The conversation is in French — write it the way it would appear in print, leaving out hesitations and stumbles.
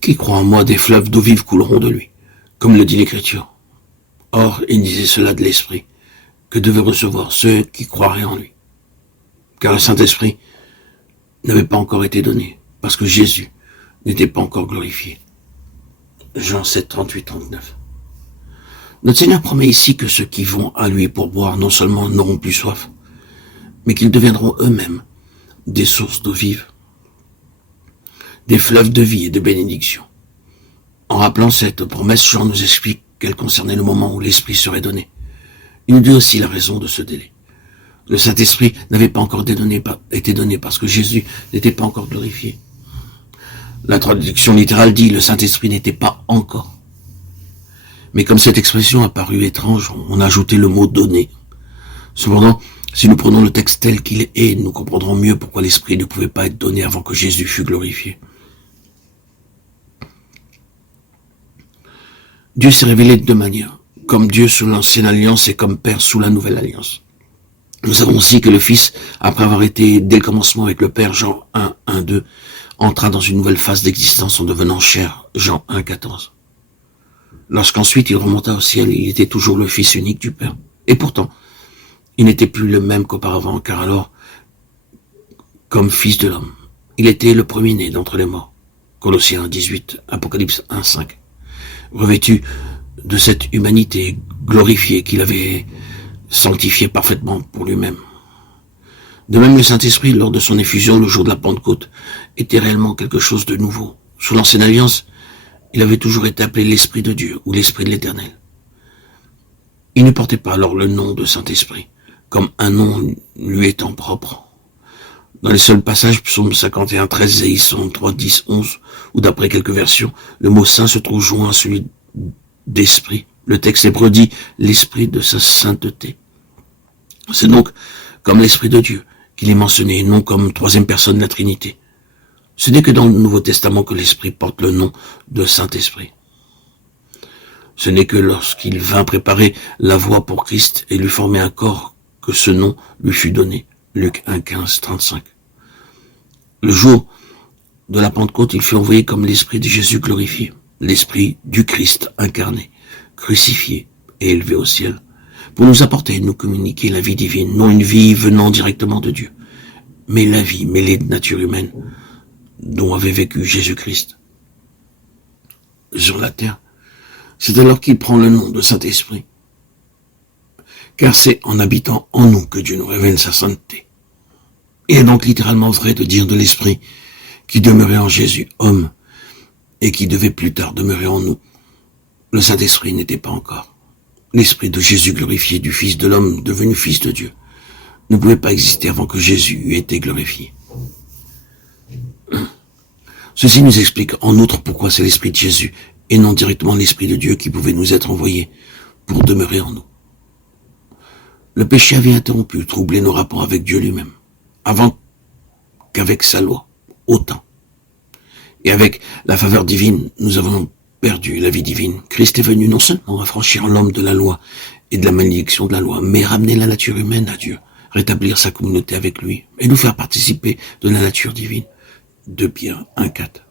Qui croit en moi, des fleuves d'eau vive couleront de lui, comme le dit l'Écriture. Or, il disait cela de l'Esprit, que devaient recevoir ceux qui croiraient en lui. Car le Saint-Esprit n'avait pas encore été donné, parce que Jésus n'était pas encore glorifié. Jean 7, 38, 39. Notre Seigneur promet ici que ceux qui vont à lui pour boire non seulement n'auront plus soif, mais qu'ils deviendront eux-mêmes des sources d'eau vive, des fleuves de vie et de bénédiction. En rappelant cette promesse, Jean nous explique qu'elle concernait le moment où l'Esprit serait donné. Il nous dit aussi la raison de ce délai. Le Saint-Esprit n'avait pas encore été donné parce que Jésus n'était pas encore glorifié. La traduction littérale dit « le Saint-Esprit n'était pas encore ». Mais comme cette expression a paru étrange, on a ajouté le mot « donné ». Cependant, si nous prenons le texte tel qu'il est, nous comprendrons mieux pourquoi l'Esprit ne pouvait pas être donné avant que Jésus fût glorifié. Dieu s'est révélé de deux manières, comme Dieu sous l'ancienne alliance et comme Père sous la nouvelle alliance. Nous savons aussi que le Fils, après avoir été dès le commencement avec le Père, Jean 1, 1, 2, entra dans une nouvelle phase d'existence en devenant chair, Jean 1, 14. Lorsqu'ensuite il remonta au ciel, il était toujours le Fils unique du Père. Et pourtant, il n'était plus le même qu'auparavant, car alors, comme Fils de l'homme, il était le premier-né d'entre les morts. Colossiens 18, Apocalypse 1, 5. Revêtu de cette humanité glorifiée qu'il avait sanctifiée parfaitement pour lui-même. De même, le Saint-Esprit, lors de son effusion le jour de la Pentecôte, était réellement quelque chose de nouveau. Sous l'ancienne alliance, il avait toujours été appelé l'Esprit de Dieu ou l'Esprit de l'Éternel. Il ne portait pas alors le nom de Saint-Esprit, comme un nom lui étant propre. Dans les seuls passages, psaume 51, 13, Ésaïe 3, 10, 11, ou d'après quelques versions, le mot saint se trouve joint à celui d'esprit. Le texte hébreu dit l'esprit de sa sainteté. C'est donc comme l'Esprit de Dieu qu'il est mentionné, non comme troisième personne de la Trinité. Ce n'est que dans le Nouveau Testament que l'Esprit porte le nom de Saint-Esprit. Ce n'est que lorsqu'il vint préparer la voie pour Christ et lui former un corps que ce nom lui fut donné. Luc 1, 15, 35. Le jour de la Pentecôte, il fut envoyé comme l'Esprit de Jésus glorifié, l'Esprit du Christ incarné, crucifié et élevé au ciel, pour nous apporter et nous communiquer la vie divine, non une vie venant directement de Dieu, mais la vie mêlée de nature humaine dont avait vécu Jésus-Christ sur la terre. C'est alors qu'il prend le nom de Saint-Esprit, car c'est en habitant en nous que Dieu nous révèle sa sainteté. Il est donc littéralement vrai de dire de l'Esprit qui demeurait en Jésus, homme, et qui devait plus tard demeurer en nous. Le Saint-Esprit n'était pas encore. L'Esprit de Jésus glorifié, du Fils de l'homme devenu Fils de Dieu, ne pouvait pas exister avant que Jésus eût été glorifié. Ceci nous explique en outre pourquoi c'est l'Esprit de Jésus et non directement l'Esprit de Dieu qui pouvait nous être envoyé pour demeurer en nous. Le péché avait interrompu, troublé nos rapports avec Dieu lui-même, avant qu'avec sa loi, autant. Et avec la faveur divine, nous avons perdu la vie divine. Christ est venu non seulement affranchir l'homme de la loi et de la malédiction de la loi, mais ramener la nature humaine à Dieu, rétablir sa communauté avec lui et nous faire participer de la nature divine. 2 Pierre 1, 4.